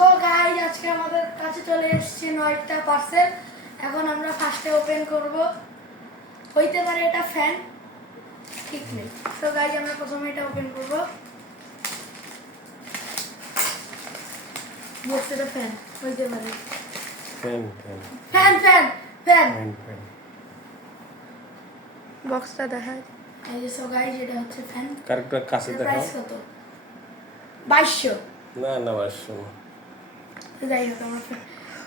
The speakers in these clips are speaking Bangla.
সো গাইস আজকে আমাদের কাছে চলে এসেছে 9টা পার্সেল। এখন আমরা ফার্স্টে ওপেন করব। হইতে পারে এটা ফ্যান, ঠিক নেই। সো গাইস আমরা প্রথমে এটা ওপেন করব। বলতে এটা ফ্যান হইতে পারে। Fan fan fan fan fan বক্সটা দেখায়। এই যে সো গাইস এটা হচ্ছে ফ্যান। কারেক্ট কাছে দেখাও। প্রাইস কত? 2200। না না বাসো যাই হোক আমরা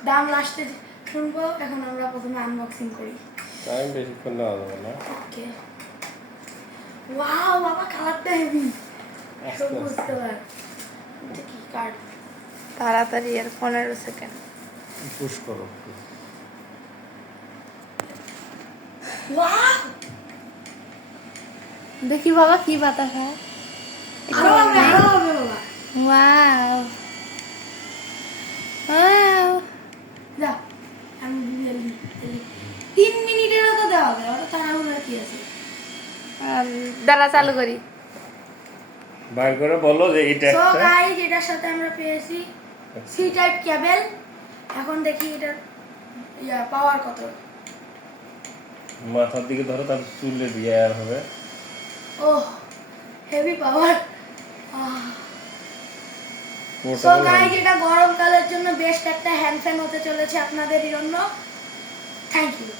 দাম লাস্টে শুনবো। এখন আমরা প্রথমে আনবক্সিং করি। টাইম বেশিক্ষণ নেওয়া যাবে না। ওকে ওয়াও বাবা কালারটা হেভি। সবুজ কালার। এটা কি কার্ড? তাড়াতাড়ি আর 15 সেকেন্ড। পুশ করো। ওয়াও দেখি বাবা কি বাতাস হয়। আরো হবে বাবা। ওয়াও ওয়াও যা আমি জলদি 3 মিনিটেরও তো দেওয়া হবে। ওটা তাড়াহুড়া কি আছে? দাঁড়া চালু করি। বাইর করে বলো যে এটা সো একটা গাইস এটার সাথে আমরা পেয়েছি সি টাইপ কেবল। এখন দেখি এটার পাওয়ার কত। মাথার দিকে ধরো তার চুলে দিয়ে হবে। ওহ হেভি পাওয়ার। সো পোর্টেবল গাইস এটা গরমকালের জন্য বেস্ট একটা হ্যান্ড ফ্যান হতে চলেছে আপনাদের জন্য। Thank you.